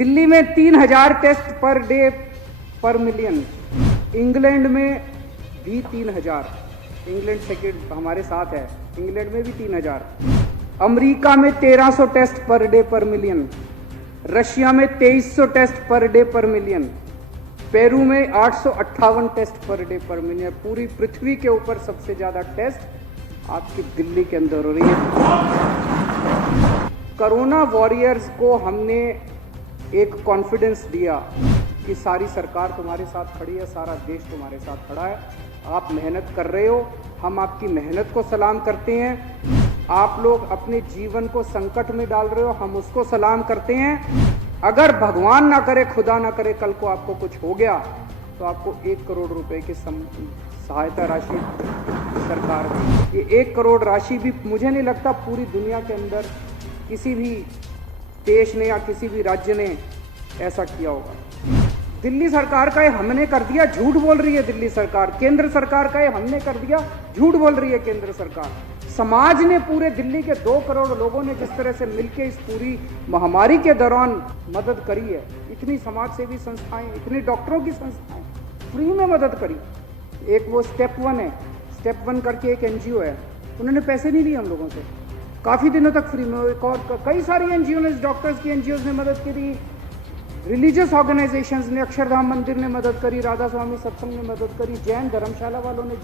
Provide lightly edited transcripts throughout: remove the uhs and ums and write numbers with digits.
दिल्ली में 3000 test per day पर million. England में भी 3000। इंग्लैंड सेकेंड हमारे साथ है, इंग्लैंड में भी 3000। अमेरिका में 1300 टेस्ट पर डे पर मिलियन। रशिया में 2300 टेस्ट पर डे पर मिलियन। पेरू में 858 टेस्ट पर डे पर मिलियन। पूरी पृथ्वी के ऊपर सबसे ज्यादा टेस्ट आपकी दिल्ली के अंदर हो रही है। कोरोना वॉरियर्स को हमने एक कॉन्फिडेंस दिया कि सारी सरकार तुम्हारे साथ खड़ी है, सारा देश तुम्हारे साथ खड़ा है, आप मेहनत कर रहे हो, हम आपकी मेहनत को सलाम करते हैं। आप लोग अपने जीवन को संकट में डाल रहे हो, हम उसको सलाम करते हैं। अगर भगवान ना करे, खुदा ना करे, कल को आपको कुछ हो गया तो आपको 1 करोड़ रुपए की सहायता राशि सरकार की। ये 1 करोड़ राशि भी मुझे नहीं लगता पूरी दुनिया के अंदर किसी भी देश ने या किसी भी राज्य ने ऐसा किया होगा। दिल्ली सरकार का ये हमने कर दिया, झूठ बोल रही है दिल्ली सरकार। केंद्र सरकार का ये हमने कर दिया, झूठ बोल रही है केंद्र सरकार। समाज ने, पूरे दिल्ली के 2 करोड़ लोगों ने जिस तरह से मिलकर इस पूरी महामारी के दौरान मदद करी है, इतनी समाज सेवी संस्थाएं, इतनी डॉक्टरों की संस्थाएं फ्री में मदद करी। एक वो स्टेप 1 है, स्टेप 1 करके एक NGO है, उन्होंने पैसे नहीं लिए हम लोगों से, काफी दिनों तक फ्री में। एक और कई सारी NGO ने, डॉक्टर्स की NGOs ने मदद करी, रिलीजियस ऑर्गेनाइजेशंस ने, अक्षरधाम मंदिर ने मदद करी, राधा स्वामी सत्संग ने मदद करी, जैन धर्मशाला वालों ने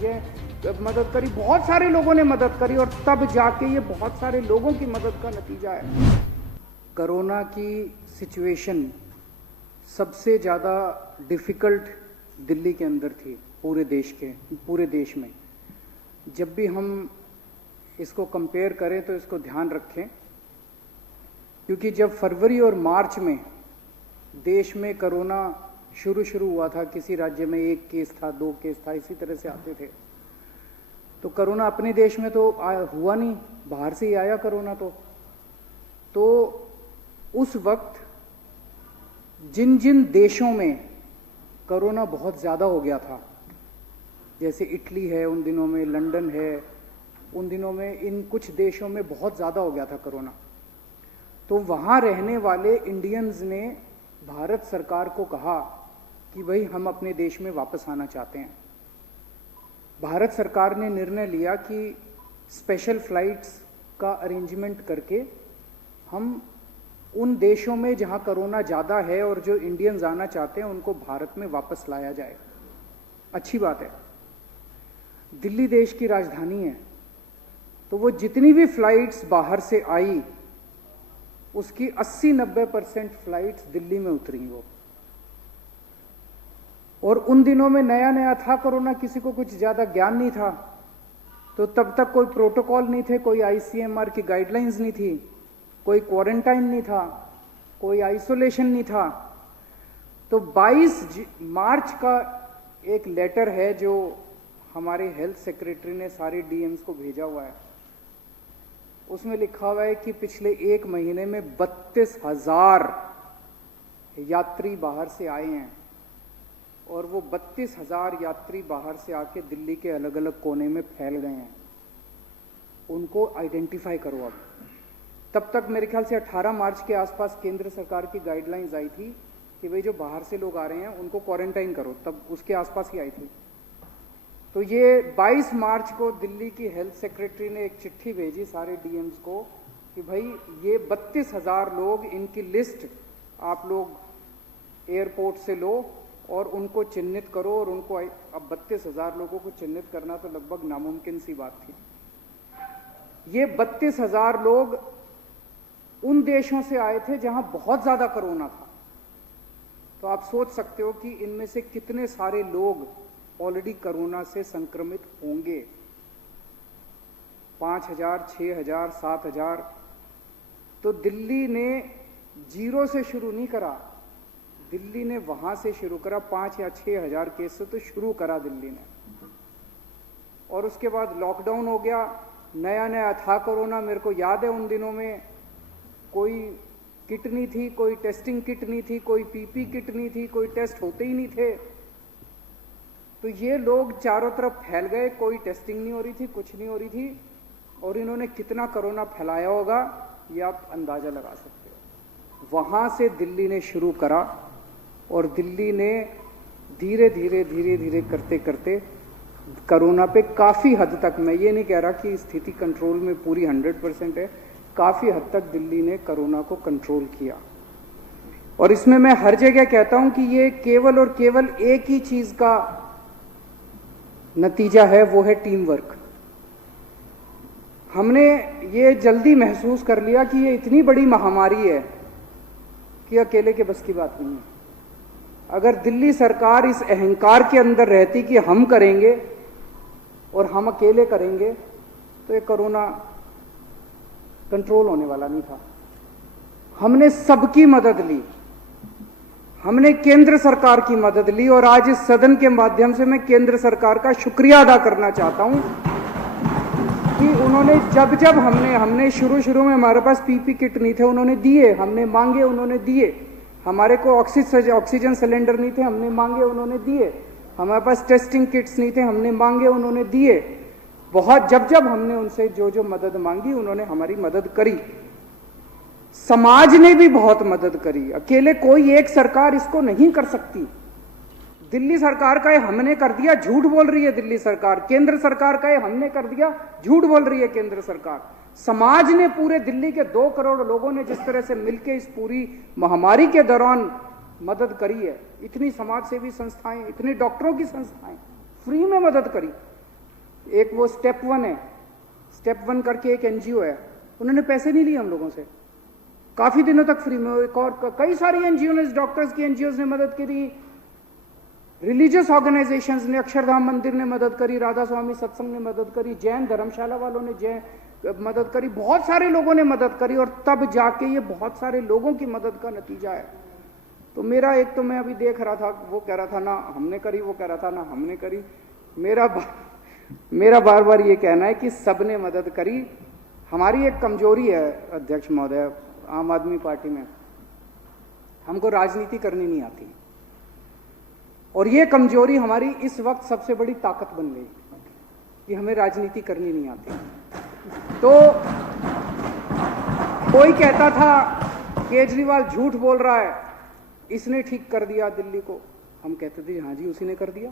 मदद करी, बहुत सारे लोगों ने मदद करी। और तब जाके ये बहुत सारे लोगों की मदद का नतीजा है। कोरोना की सिचुएशन सबसे ज़्यादा डिफ़िकल्ट दिल्ली के अंदर थी, पूरे देश में। जब भी हम इसको कंपेयर करें तो इसको ध्यान रखें, क्योंकि जब फरवरी और मार्च में देश में कोरोना शुरू हुआ था, किसी राज्य में 1 केस था, 2 केस था, इसी तरह से आते थे, तो कोरोना अपने देश में तो हुआ नहीं, बाहर से ही आया कोरोना। तो उस वक्त जिन जिन देशों में कोरोना बहुत ज़्यादा हो गया था, जैसे इटली है उन दिनों में, लंदन है उन दिनों में, इन कुछ देशों में बहुत ज़्यादा हो गया था कोरोना, तो वहाँ रहने वाले इंडियंस ने भारत सरकार को कहा कि भाई हम अपने देश में वापस आना चाहते हैं। भारत सरकार ने निर्णय लिया कि स्पेशल फ्लाइट्स का अरेंजमेंट करके हम उन देशों में जहाँ कोरोना ज़्यादा है और जो इंडियंस आना चाहते हैं उनको भारत में वापस लाया जाए। अच्छी बात है, दिल्ली देश की राजधानी है, तो वो जितनी भी फ्लाइट्स बाहर से आई उसकी 80-90% फ्लाइट्स दिल्ली में उतरी वो। और उन दिनों में नया नया था कोरोना, किसी को कुछ ज्यादा ज्ञान नहीं था, तो तब तक कोई प्रोटोकॉल नहीं थे, कोई ICMR की गाइडलाइंस नहीं थी, कोई क्वारंटाइन नहीं था, कोई आइसोलेशन नहीं था। तो 22 मार्च का एक लेटर है जो हमारे हेल्थ सेक्रेटरी ने सारे DMs को भेजा हुआ है, उसमें लिखा हुआ है कि पिछले 1 महीने में 32,000 यात्री बाहर से आए हैं, और वो 32,000 यात्री बाहर से आके दिल्ली के अलग अलग कोने में फैल गए हैं। उनको आइडेंटिफाई करो। अब तब तक मेरे ख्याल से 18 मार्च के आसपास केंद्र सरकार की गाइडलाइंस आई थी कि भाई जो बाहर से लोग आ रहे हैं उनको क्वारंटाइन करो, तब उसके आसपास ही आई थी। तो ये 22 मार्च को दिल्ली की हेल्थ सेक्रेटरी ने एक चिट्ठी भेजी सारे DMs को कि भाई ये 32,000 लोग, इनकी लिस्ट आप लोग एयरपोर्ट से लो और उनको चिन्हित करो। और उनको अब 32,000 लोगों को चिन्हित करना तो लगभग नामुमकिन सी बात थी। ये 32,000 लोग उन देशों से आए थे जहां बहुत ज्यादा कोरोना था, तो आप सोच सकते हो कि इनमें से कितने सारे लोग ऑलरेडी कोरोना से संक्रमित होंगे। 5,000, 6,000, 7,000। तो दिल्ली ने 0 से शुरू नहीं करा, दिल्ली ने वहां से शुरू करा, 5 या 6,000 केस से तो शुरू करा दिल्ली ने। और उसके बाद लॉकडाउन हो गया, नया नया था कोरोना। मेरे को याद है उन दिनों में कोई किट नहीं थी, कोई टेस्टिंग किट नहीं थी, कोई PP किट नहीं थी, कोई टेस्ट होते ही नहीं थे। तो ये लोग चारों तरफ फैल गए, कोई टेस्टिंग नहीं हो रही थी, कुछ नहीं हो रही थी, और इन्होंने कितना कोरोना फैलाया होगा ये आप अंदाजा लगा सकते हो। वहाँ से दिल्ली ने शुरू करा और दिल्ली ने धीरे धीरे करते करते कोरोना पे काफ़ी हद तक, मैं ये नहीं कह रहा कि स्थिति कंट्रोल में पूरी 100% है, काफ़ी हद तक दिल्ली ने कोरोना को कंट्रोल किया। और इसमें मैं हर जगह कहता हूं कि ये केवल और केवल एक ही चीज़ का नतीजा है, वो है टीम वर्क। हमने ये जल्दी महसूस कर लिया कि ये इतनी बड़ी महामारी है कि अकेले के बस की बात नहीं है। अगर दिल्ली सरकार इस अहंकार के अंदर रहती कि हम करेंगे और हम अकेले करेंगे तो ये कोरोना कंट्रोल होने वाला नहीं था। हमने सबकी मदद ली, हमने केंद्र सरकार की मदद ली और आज इस सदन के माध्यम से मैं केंद्र सरकार का शुक्रिया अदा करना चाहता हूं कि उन्होंने जब हमने शुरू में हमारे पास पीपी किट नहीं थे, उन्होंने दिए, हमने मांगे, उन्होंने दिए। हमारे को ऑक्सीजन सिलेंडर नहीं थे, हमने मांगे, उन्होंने दिए। हमारे पास टेस्टिंग किट्स नहीं थे, हमने मांगे, उन्होंने दिए। बहुत जब हमने उनसे जो मदद मांगी उन्होंने हमारी मदद करी। समाज ने भी बहुत मदद करी। अकेले कोई एक सरकार इसको नहीं कर सकती। दिल्ली सरकार का ये हमने कर दिया, झूठ बोल रही है दिल्ली सरकार। केंद्र सरकार का ये हमने कर दिया, झूठ बोल रही है केंद्र सरकार। समाज ने, पूरे दिल्ली के 2 करोड़ लोगों ने जिस तरह से मिलकर इस पूरी महामारी के दौरान मदद करी है, इतनी समाज सेवी संस्थाएं, इतनी डॉक्टरों की संस्थाएं फ्री में मदद करी। एक वो स्टेप 1 है, स्टेप 1 करके एक एनजीओ है, उन्होंने पैसे नहीं लिए हम लोगों से, काफी दिनों तक फ्री में। एक और कई सारी एनजीओ ने, डॉक्टर्स की एनजीओ ने मदद करी, रिलीजियस ऑर्गेनाइजेशंस ने, अक्षरधाम मंदिर ने मदद करी, राधा स्वामी सत्संग ने मदद करी, जैन धर्मशाला वालों ने मदद करी, बहुत सारे लोगों ने मदद करी और तब जाके ये बहुत सारे लोगों की मदद का नतीजा है। तो मेरा एक, तो मैं अभी देख रहा था, वो कह रहा था ना हमने करी, वो कह रहा था ना हमने करी। मेरा बार बार ये कहना है कि सबने मदद करी। हमारी एक कमजोरी है अध्यक्ष महोदय, आम आदमी पार्टी में हमको राजनीति करनी नहीं आती और ये कमजोरी हमारी इस वक्त सबसे बड़ी ताकत बन गई कि हमें राजनीति करनी नहीं आती। तो कोई कहता था केजरीवाल झूठ बोल रहा है, इसने ठीक कर दिया दिल्ली को, हम कहते थे हाँ जी उसी ने कर दिया।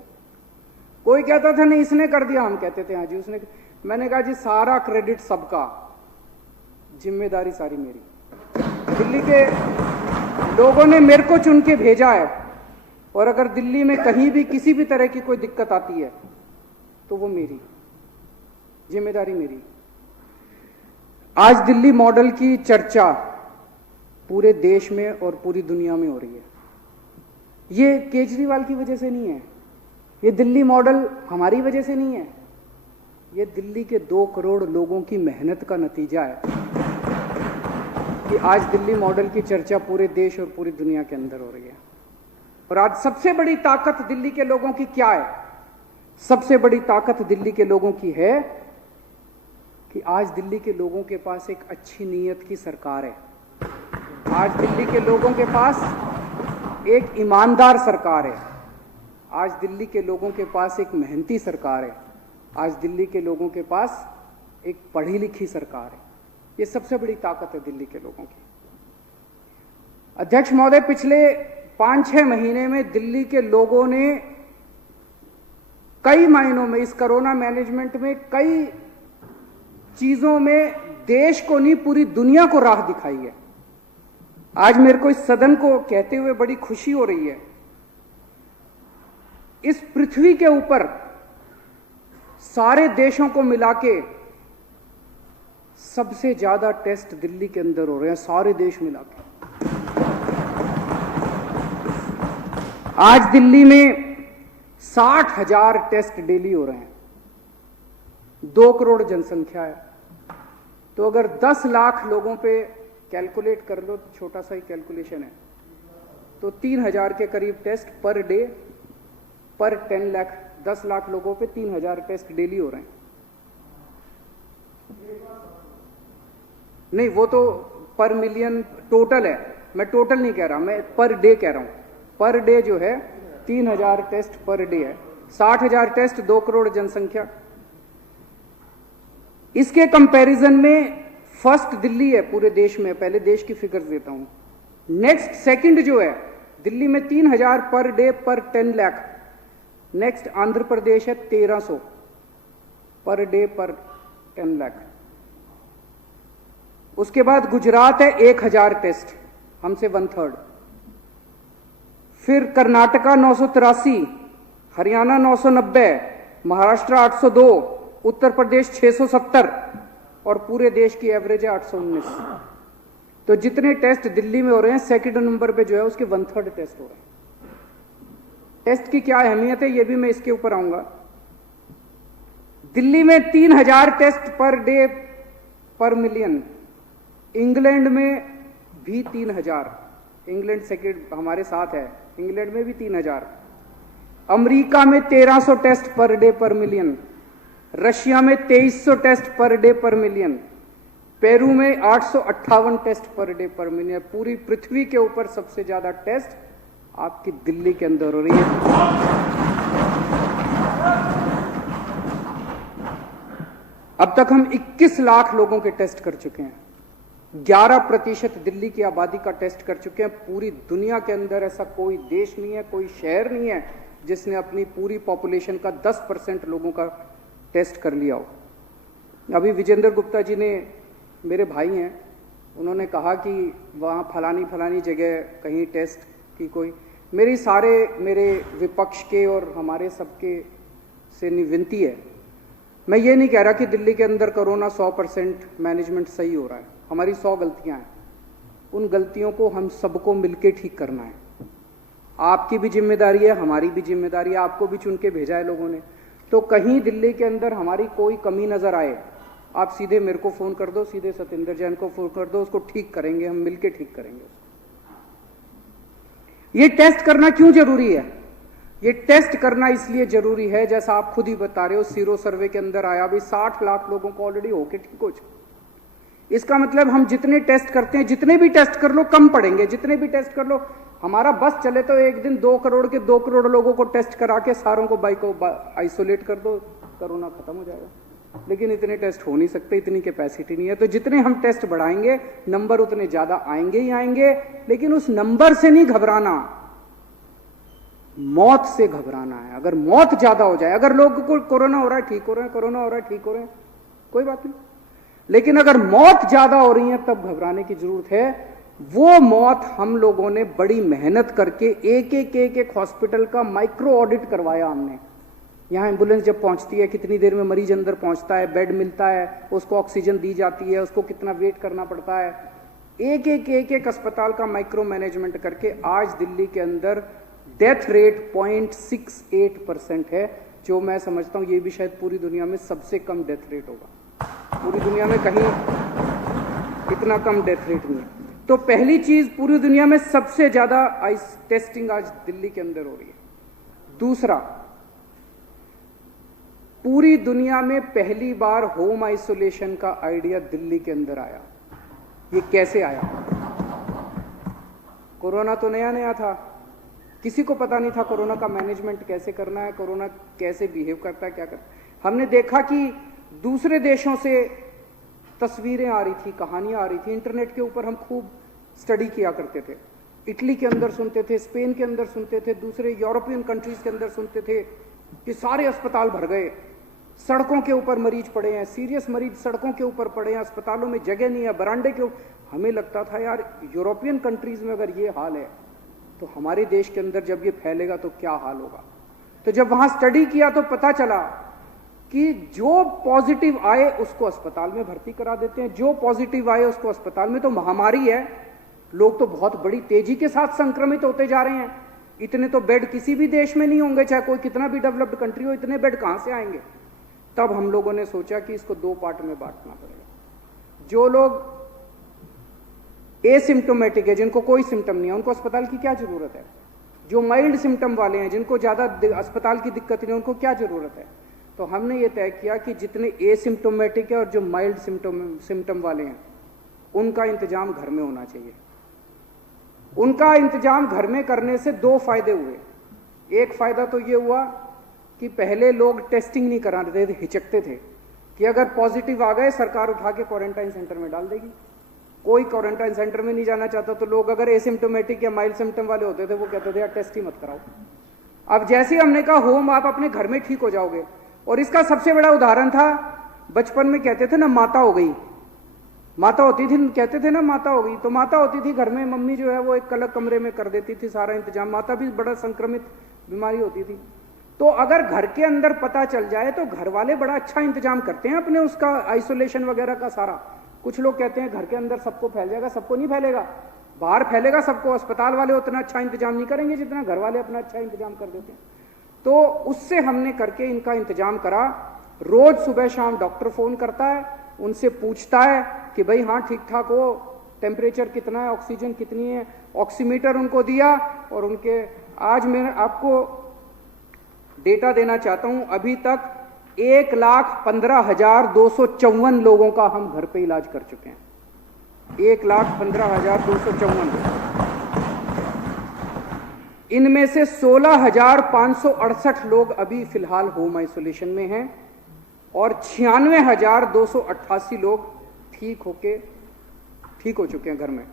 कोई कहता था नहीं इसने कर दिया, हम कहते थे हाँ जी उसने। मैंने कहा जी सारा क्रेडिट सबका, जिम्मेदारी सारी मेरी। दिल्ली के लोगों ने मेरे को चुन के भेजा है और अगर दिल्ली में कहीं भी किसी भी तरह की कोई दिक्कत आती है तो वो मेरी जिम्मेदारी मेरी। आज दिल्ली मॉडल की चर्चा पूरे देश में और पूरी दुनिया में हो रही है। ये केजरीवाल की वजह से नहीं है, ये दिल्ली मॉडल हमारी वजह से नहीं है, ये दिल्ली के 2 करोड़ लोगों की मेहनत का नतीजा है कि आज दिल्ली मॉडल की चर्चा पूरे देश और पूरी दुनिया के अंदर हो रही है। और आज सबसे बड़ी ताकत दिल्ली के लोगों की क्या है? सबसे बड़ी ताकत दिल्ली के लोगों की है कि आज दिल्ली के लोगों के पास एक अच्छी नीयत की सरकार है। आज दिल्ली के लोगों के पास एक ईमानदार सरकार है। आज दिल्ली के लोगों के पास एक मेहनती सरकार है। आज दिल्ली के लोगों के पास एक पढ़ी लिखी सरकार है। ये सबसे बड़ी ताकत है दिल्ली के लोगों की। अध्यक्ष महोदय, पिछले 5-6 महीने में दिल्ली के लोगों ने कई मायनों में इस कोरोना मैनेजमेंट में कई चीजों में देश को नहीं पूरी दुनिया को राह दिखाई है। आज मेरे को इस सदन को कहते हुए बड़ी खुशी हो रही है। इस पृथ्वी के ऊपर सारे देशों को मिला के सबसे ज्यादा टेस्ट दिल्ली के अंदर हो रहे हैं, सारे देश मिला के। आज दिल्ली में 60,000 टेस्ट डेली हो रहे हैं। 2 करोड़ जनसंख्या है, तो अगर 10 लाख लोगों पे कैलकुलेट कर लो, छोटा सा ही कैलकुलेशन है, तो 3,000 के करीब टेस्ट पर डे पर 10 लाख लोगों पे 3,000 टेस्ट डेली हो रहे हैं। नहीं, वो तो पर मिलियन टोटल है, मैं टोटल नहीं कह रहा, मैं पर डे कह रहा हूं। पर डे जो है 3,000 टेस्ट पर डे है। 60,000 टेस्ट, 2 करोड़ जनसंख्या। इसके कंपैरिजन में फर्स्ट दिल्ली है पूरे देश में। पहले देश की फिगर्स देता हूं। नेक्स्ट सेकंड जो है, दिल्ली में 3000 पर डे पर 10 लाख। नेक्स्ट आंध्र प्रदेश है 1300 पर डे पर 10 लाख। उसके बाद गुजरात है 1000 टेस्ट, हमसे 1/3। फिर कर्नाटका 983, हरियाणा 990, महाराष्ट्र 802, उत्तर प्रदेश 670 और पूरे देश की एवरेज है 819। तो जितने टेस्ट दिल्ली में हो रहे हैं, सेकंड नंबर पे जो है उसके 1/3 टेस्ट हो रहे हैं। टेस्ट की क्या अहमियत है, ये भी मैं इसके ऊपर आऊंगा। दिल्ली में 3000 टेस्ट पर डे पर मिलियन। इंग्लैंड में भी 3000, इंग्लैंड सेकंड हमारे साथ है, इंग्लैंड में भी 3000। अमेरिका में 1300 टेस्ट पर डे पर मिलियन। रशिया में 2300 टेस्ट पर डे पर मिलियन। पेरू में 858 टेस्ट पर डे पर मिलियन। पूरी पृथ्वी के ऊपर सबसे ज्यादा टेस्ट आपकी दिल्ली के अंदर हो रही है। अब तक हम 21 लाख लोगों के टेस्ट कर चुके हैं। 11% दिल्ली की आबादी का टेस्ट कर चुके हैं। पूरी दुनिया के अंदर ऐसा कोई देश नहीं है, कोई शहर नहीं है जिसने अपनी पूरी पॉपुलेशन का 10% लोगों का टेस्ट कर लिया हो। अभी विजेंद्र गुप्ता जी ने, मेरे भाई हैं, उन्होंने कहा कि वहाँ फलानी जगह कहीं टेस्ट की कोई, मेरे विपक्ष के और हमारे सबके से विनती है, मैं ये नहीं कह रहा कि दिल्ली के अंदर कोरोना 100% मैनेजमेंट सही हो रहा है। हमारी 100 गलतियां हैं, उन गलतियों को हम सबको मिलके ठीक करना है। आपकी भी जिम्मेदारी है, हमारी भी जिम्मेदारी है। आपको भी चुन के भेजा है लोगों ने, तो कहीं दिल्ली के अंदर हमारी कोई कमी नजर आए, आप सीधे मेरे को फोन कर दो, सीधे सत्येंद्र जैन को फोन कर दो, उसको ठीक करेंगे, हम मिलके ठीक करेंगे। ये टेस्ट करना क्यों जरूरी है? ये टेस्ट करना इसलिए जरूरी है, जैसा आप खुद ही बता रहे हो, सीरो सर्वे के अंदर आया भी 60 लाख लोगों को ऑलरेडी होके ठीक हो चुका। इसका मतलब हम जितने टेस्ट करते हैं, जितने भी टेस्ट कर लो कम पड़ेंगे। जितने भी टेस्ट कर लो, हमारा बस चले तो एक दिन 2 करोड़ लोगों को टेस्ट करा के सारों को आइसोलेट कर दो, कोरोना खत्म हो जाएगा। लेकिन इतने टेस्ट हो नहीं सकते, इतनी कैपेसिटी नहीं है। तो जितने हम टेस्ट बढ़ाएंगे, नंबर उतने ज्यादा आएंगे ही आएंगे। लेकिन उस नंबर से नहीं घबराना, मौत से घबराना है। अगर मौत ज्यादा हो जाए, अगर लोगों को कोरोना हो रहा है ठीक हो रहे हैं, कोरोना हो रहा है ठीक हो रहे हैं, कोई बात नहीं। लेकिन अगर मौत ज्यादा हो रही है तब घबराने की जरूरत है। वो मौत हम लोगों ने बड़ी मेहनत करके एक हॉस्पिटल का माइक्रो ऑडिट करवाया हमने। यहां एम्बुलेंस जब पहुंचती है, कितनी देर में मरीज अंदर पहुंचता है, बेड मिलता है, उसको ऑक्सीजन दी जाती है, उसको कितना वेट करना पड़ता है। एक अस्पताल का माइक्रो मैनेजमेंट करके आज दिल्ली के अंदर डेथ रेट 0.68% है, जो मैं समझता हूं ये भी शायद पूरी दुनिया में सबसे कम डेथ रेट होगा। पूरी दुनिया में कहीं इतना कम डेथ रेट नहीं है। तो पहली चीज, पूरी दुनिया में सबसे ज्यादा आइस टेस्टिंग आज दिल्ली के अंदर हो रही है। दूसरा, पूरी दुनिया में पहली बार होम आइसोलेशन का आइडिया दिल्ली के अंदर आया। ये कैसे आया? कोरोना तो नया था, किसी को पता नहीं था कोरोना का मैनेजमेंट कैसे करना है, कोरोना कैसे बिहेव करता है, क्या करता है। हमने देखा कि दूसरे देशों से तस्वीरें आ रही थी, कहानियां आ रही थी, इंटरनेट के ऊपर हम खूब स्टडी किया करते थे। इटली के अंदर सुनते थे, स्पेन के अंदर सुनते थे, दूसरे यूरोपियन कंट्रीज के अंदर सुनते थे कि सारे अस्पताल भर गए, सड़कों के ऊपर मरीज पड़े हैं, सीरियस मरीज सड़कों के ऊपर पड़े हैं, अस्पतालों में जगह नहीं है, बरांडे के ऊपर। हमें लगता था यार, यूरोपियन कंट्रीज में अगर ये हाल है तो हमारे देश के अंदर जब ये फैलेगा तो क्या हाल होगा। तो जब वहां स्टडी किया तो पता चला कि जो पॉजिटिव आए उसको अस्पताल में भर्ती करा देते हैं, जो पॉजिटिव आए उसको अस्पताल में। तो महामारी है, लोग तो बहुत बड़ी तेजी के साथ संक्रमित होते जा रहे हैं। इतने तो बेड किसी भी देश में नहीं होंगे, चाहे कोई कितना भी डेवलप्ड कंट्री हो, इतने बेड कहां से आएंगे। तब हम लोगों ने सोचा कि इसको 2 पार्ट में बांटना पड़ेगा। जो लोग एसिम्टोमेटिक है, जिनको कोई सिम्टम नहीं है, उनको अस्पताल की क्या जरूरत है। जो माइल्ड सिम्टम वाले हैं, जिनको ज्यादा अस्पताल की दिक्कत नहीं है, उनको क्या जरूरत है। तो हमने ये तय किया कि जितने एसिम्टोमेटिक है और जो माइल्ड सिम्टम वाले हैं, उनका इंतजाम घर में होना चाहिए। उनका इंतजाम घर में करने से 2 फायदे हुए। एक फायदा तो ये हुआ कि पहले लोग टेस्टिंग नहीं कराते थे, हिचकते थे कि अगर पॉजिटिव आ गए सरकार उठा के क्वारंटाइन सेंटर में डाल देगी। कोई क्वारंटाइन सेंटर में नहीं जाना चाहता, तो लोग अगर एसिम्टोमेटिक या माइल्ड सिम्टम वाले होते थे वो कहते थे यार टेस्ट ही मत कराओ। अब जैसे ही हमने कहा होम आप अपने घर में ठीक हो जाओगे, और इसका सबसे बड़ा उदाहरण था, बचपन में कहते थे ना माता हो गई, माता होती थी, कहते थे ना माता हो गई, तो माता होती थी घर में, मम्मी जो है वो एक अलग कमरे में कर देती थी सारा इंतजाम, माता भी बड़ा संक्रमित बीमारी होती थी। तो अगर घर के अंदर पता चल जाए तो घर वाले बड़ा अच्छा इंतजाम करते हैं अपने उसका आइसोलेशन वगैरह का सारा। कुछ लोग कहते हैं घर के अंदर सबको फैल जाएगा, सबको नहीं फैलेगा, बाहर फैलेगा सबको। अस्पताल वाले उतना अच्छा इंतजाम नहीं करेंगे जितना घर वाले अपना अच्छा इंतजाम कर देते हैं। तो उससे हमने करके इनका इंतजाम करा। रोज सुबह शाम डॉक्टर फोन करता है, उनसे पूछता है कि भाई हाँ ठीक ठाक हो, टेम्परेचर कितना है, ऑक्सीजन कितनी है, ऑक्सीमीटर उनको दिया। और उनके आज मैं आपको डेटा देना चाहता हूं, अभी तक 1,15,254 लोगों का हम घर पे इलाज कर चुके हैं। 1,15,254। इनमें से 16,568 लोग अभी फिलहाल होम आइसोलेशन में हैं और 96,288 लोग ठीक हो चुके हैं घर में।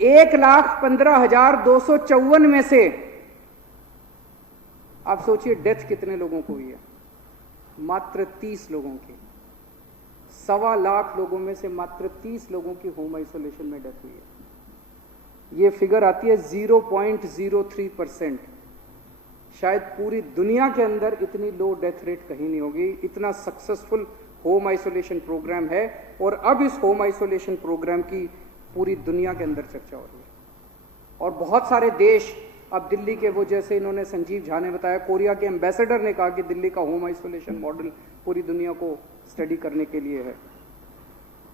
1,15,254 में से आप सोचिए डेथ कितने लोगों को हुई है? मात्र 30 लोगों की। 1.25 लाख लोगों में से मात्र 30 लोगों की होम आइसोलेशन में डेथ हुई है। ये फिगर आती है 0.03%। शायद पूरी दुनिया के अंदर इतनी लो डेथ रेट कहीं नहीं होगी। इतना सक्सेसफुल होम आइसोलेशन प्रोग्राम है, और अब इस होम आइसोलेशन प्रोग्राम की पूरी दुनिया के अंदर चर्चा हो रही है। और बहुत सारे देश अब दिल्ली के, वो जैसे इन्होंने संजीव झा ने बताया, कोरिया के एम्बेसडर ने कहा कि दिल्ली का होम आइसोलेशन मॉडल पूरी दुनिया को स्टडी करने के लिए है।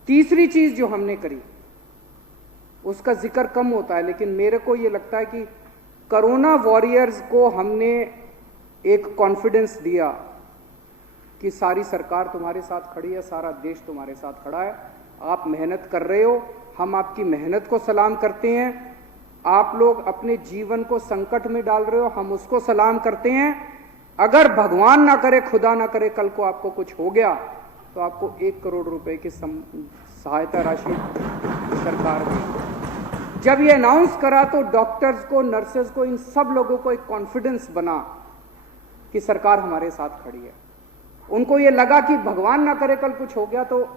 तीसरी चीज जो हमने करी उसका जिक्र कम होता है, लेकिन मेरे को ये लगता है कि कोरोना वॉरियर्स को हमने एक कॉन्फिडेंस दिया कि सारी सरकार तुम्हारे साथ खड़ी है, सारा देश तुम्हारे साथ खड़ा है, आप मेहनत कर रहे हो, हम आपकी मेहनत को सलाम करते हैं। आप लोग अपने जीवन को संकट में डाल रहे हो, हम उसको सलाम करते हैं। अगर भगवान ना करे, खुदा ना करे, कल को आपको कुछ हो गया तो आपको 1 करोड़ रुपए की सहायता राशि सरकार देगी। जब ये अनाउंस करा तो डॉक्टर्स को, नर्सेज को, इन सब लोगों को एक कॉन्फिडेंस बना कि सरकार हमारे साथ खड़ी है। उनको ये लगा कि भगवान ना करे कल कुछ हो गया तो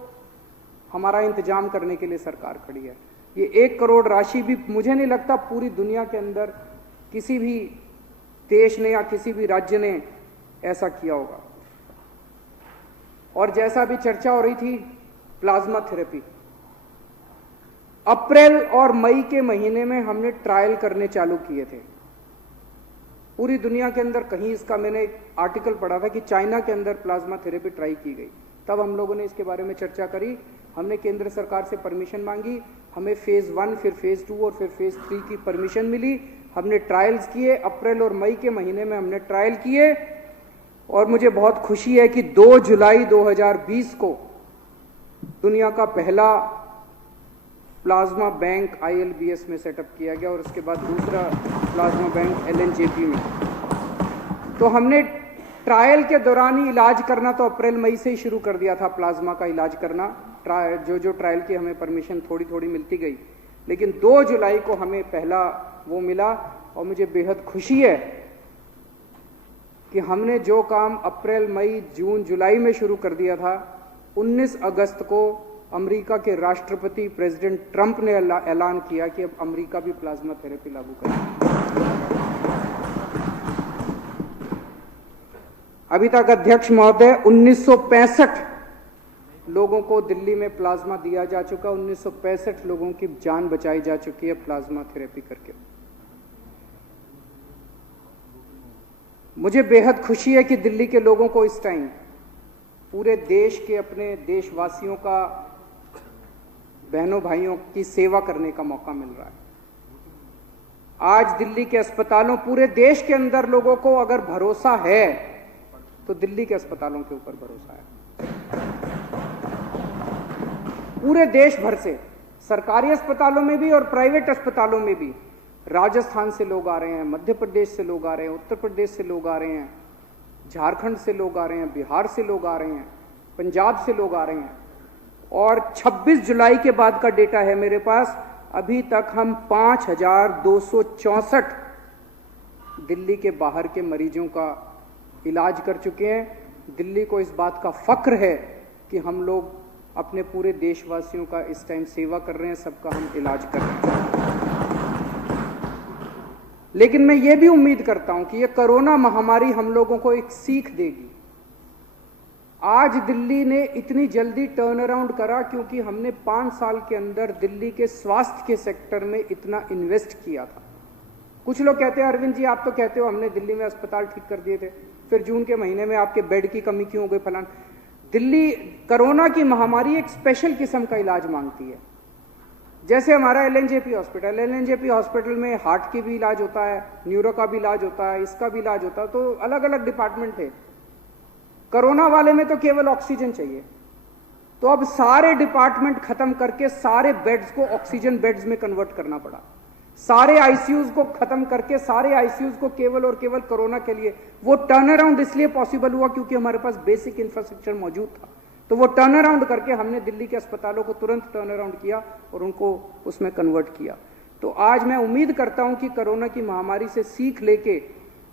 हमारा इंतजाम करने के लिए सरकार खड़ी है। ये 1 करोड़ राशि भी मुझे नहीं लगता पूरी दुनिया के अंदर किसी भी देश ने या किसी भी राज्य ने ऐसा किया होगा। और जैसा भी चर्चा हो रही थी, प्लाज्मा थेरेपी, अप्रैल और मई के महीने में हमने ट्रायल करने चालू किए थे। पूरी दुनिया के अंदर कहीं इसका, मैंने एक आर्टिकल पढ़ा था कि चाइना के अंदर प्लाज्मा थेरेपी ट्राई की गई। तब हम लोगों ने इसके बारे में चर्चा करी, हमने केंद्र सरकार से परमिशन मांगी, हमें फेज 1, फिर फेज 2 और फिर फेज 3 की परमिशन मिली। हमने ट्रायल्स किए, अप्रैल और मई के महीने में हमने ट्रायल किए। और मुझे बहुत खुशी है कि 2 जुलाई 2020 को दुनिया का पहला प्लाज्मा बैंक ILBS में सेटअप किया गया, और उसके बाद दूसरा प्लाज्मा बैंक LNJP में। तो हमने ट्रायल के दौरान ही इलाज करना तो अप्रैल मई से ही शुरू कर दिया था, प्लाज्मा का इलाज करना। जो ट्रायल की हमें परमिशन थोड़ी थोड़ी मिलती गई, लेकिन 2 जुलाई को हमें पहला वो मिला। और मुझे बेहद खुशी है कि हमने जो काम अप्रैल, मई, जून, जुलाई में शुरू कर दिया था, 19 अगस्त को अमेरिका के राष्ट्रपति प्रेसिडेंट ट्रंप ने ऐलान किया कि अब अमेरिका भी प्लाज्मा थेरेपी लागू करेगा। अभी तक अध्यक्ष महोदय 1965 लोगों को दिल्ली में प्लाज्मा दिया जा चुका, 1965 लोगों की जान बचाई जा चुकी है प्लाज्मा थेरेपी करके। मुझे बेहद खुशी है कि दिल्ली के लोगों को इस टाइम पूरे देश के, अपने देशवासियों का, बहनों भाइयों की सेवा करने का मौका मिल रहा है। आज दिल्ली के अस्पतालों, पूरे देश के अंदर लोगों को अगर भरोसा है तो दिल्ली के अस्पतालों के ऊपर भरोसा है। पूरे देश भर से, सरकारी अस्पतालों में भी और प्राइवेट अस्पतालों में भी, राजस्थान से लोग आ रहे हैं, मध्य प्रदेश से लोग आ रहे हैं, उत्तर प्रदेश से लोग आ रहे हैं, झारखंड से लोग आ रहे हैं, बिहार से लोग आ रहे हैं, पंजाब से लोग आ रहे हैं। और 26 जुलाई के बाद का डेटा है मेरे पास, अभी तक हम 5,264 दिल्ली के बाहर के मरीजों का इलाज कर चुके हैं। दिल्ली को इस बात का फख्र है कि हम लोग अपने पूरे देशवासियों का इस टाइम सेवा कर रहे हैं, सबका हम इलाज कर रहे हैं। लेकिन मैं ये भी उम्मीद करता हूं कि ये कोरोना महामारी हम लोगों को एक सीख देगी। आज दिल्ली ने इतनी जल्दी टर्न अराउंड करा क्योंकि हमने 5 साल के अंदर दिल्ली के स्वास्थ्य के सेक्टर में इतना इन्वेस्ट किया था। कुछ लोग कहते हैं अरविंद जी आप तो कहते हो हमने दिल्ली में अस्पताल ठीक कर दिए थे, फिर जून के महीने में आपके बेड की कमी क्यों हो गई फलान। दिल्ली कोरोना की महामारी एक स्पेशल किस्म का इलाज मांगती है। जैसे हमारा एलएनजेपी हॉस्पिटल में हार्ट की भी इलाज होता है, न्यूरो का भी इलाज होता है, इसका भी इलाज होता है, तो अलग अलग डिपार्टमेंट है। कोरोना वाले में तो केवल ऑक्सीजन चाहिए, तो अब सारे डिपार्टमेंट खत्म करके सारे बेड्स को ऑक्सीजन बेड्स में कन्वर्ट करना पड़ा। सारे आईसीयूज को खत्म करके सारे आईसीयूज को केवल और केवल कोरोना के लिए। वो टर्न अराउंड इसलिए पॉसिबल हुआ क्योंकि हमारे पास बेसिक इंफ्रास्ट्रक्चर मौजूद था। तो वो टर्न अराउंड करके हमने दिल्ली के अस्पतालों को तुरंत टर्न अराउंड किया और उनको उसमें कन्वर्ट किया। तो आज मैं उम्मीद करता हूं कि कोरोना की महामारी से सीख लेके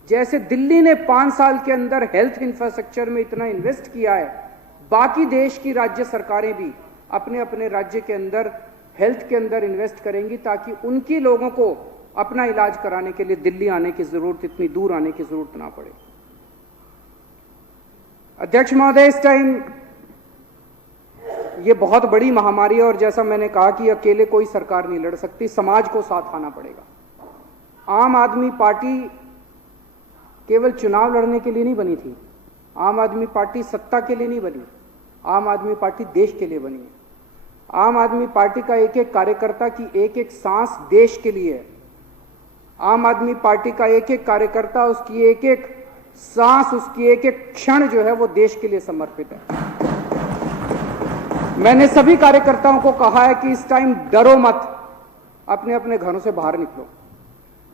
जैसे दिल्ली ने 5 साल के अंदर हेल्थ इंफ्रास्ट्रक्चर में इतना इन्वेस्ट किया है, बाकी देश की राज्य सरकारें भी अपने अपने राज्य के अंदर हेल्थ के अंदर इन्वेस्ट करेंगी ताकि उनकी लोगों को अपना इलाज कराने के लिए दिल्ली आने की जरूरत, इतनी दूर आने की जरूरत ना पड़े। अध्यक्ष महोदय, इस टाइम ये बहुत बड़ी महामारी है और जैसा मैंने कहा कि अकेले कोई सरकार नहीं लड़ सकती, समाज को साथ आना पड़ेगा। आम आदमी पार्टी केवल चुनाव लड़ने के लिए नहीं बनी थी, आम आदमी पार्टी सत्ता के लिए नहीं बनी, आम आदमी पार्टी देश के लिए बनी है। आम आदमी पार्टी का एक एक कार्यकर्ता की एक एक सांस देश के लिए है। आम आदमी पार्टी का एक एक कार्यकर्ता, उसकी एक एक सांस, उसकी एक एक क्षण जो है वो देश के लिए समर्पित है। मैंने सभी कार्यकर्ताओं को कहा है कि इस टाइम डरो मत, अपने अपने घरों से बाहर निकलो।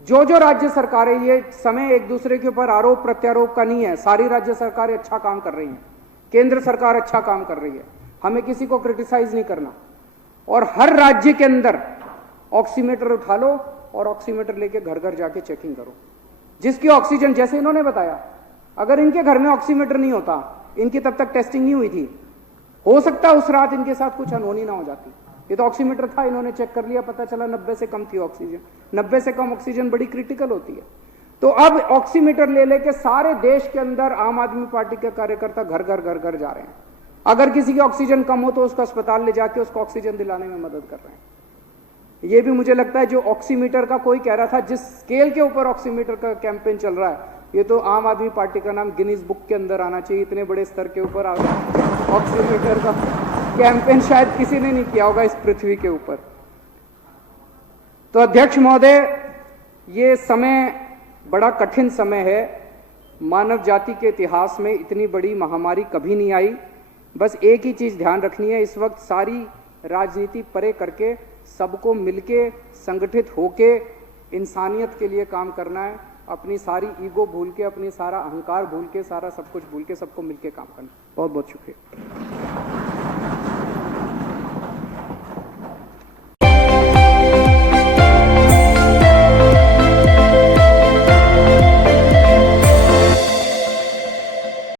जो जो राज्य सरकारें, ये समय एक दूसरे के ऊपर आरोप प्रत्यारोप का नहीं है, सारी राज्य सरकारें अच्छा काम कर रही हैं, केंद्र सरकार अच्छा काम कर रही है, हमें किसी को क्रिटिसाइज नहीं करना। और हर राज्य के अंदर ऑक्सीमीटर उठा लो और ऑक्सीमीटर लेके घर घर जाके चेकिंग करो। जिसकी ऑक्सीजन, जैसे इन्होंने बताया, अगर इनके घर में ऑक्सीमीटर नहीं होता, इनकी तब तक टेस्टिंग नहीं हुई थी, हो सकता उस रात इनके साथ कुछ अनहोनी ना हो जाती। ये तो ऑक्सीमीटर था, इन्होंने चेक कर लिया, पता चला 90 से कम थी ऑक्सीजन। 90 से कम ऑक्सीजन बड़ी क्रिटिकल होती है। तो अब ऑक्सीमीटर ले लेके सारे देश के अंदर आम आदमी पार्टी के कार्यकर्ता घर घर जा रहे हैं। अगर किसी की ऑक्सीजन कम हो तो उसको अस्पताल ले जाके उसको ऑक्सीजन दिलाने में मदद कर रहे हैं। ये भी मुझे लगता है जो ऑक्सीमीटर का कोई कह रहा था, जिस स्केल के ऊपर ऑक्सीमीटर का कैंपेन चल रहा है, ये तो आम आदमी पार्टी का नाम गिनीज बुक के अंदर आना चाहिए। इतने बड़े स्तर के ऊपर ऑक्सीमीटर का कैंपेन शायद किसी ने नहीं किया होगा इस पृथ्वी के ऊपर। तो अध्यक्ष महोदय, ये समय बड़ा कठिन समय है। मानव जाति के इतिहास में इतनी बड़ी महामारी कभी नहीं आई। बस एक ही चीज ध्यान रखनी है, इस वक्त सारी राजनीति परे करके सबको मिलके संगठित होके इंसानियत के लिए काम करना है। अपनी सारी ईगो भूल के, अपनी सारा अहंकार भूल के, सारा सब कुछ भूल के सबको मिलके काम करना। बहुत बहुत शुक्रिया।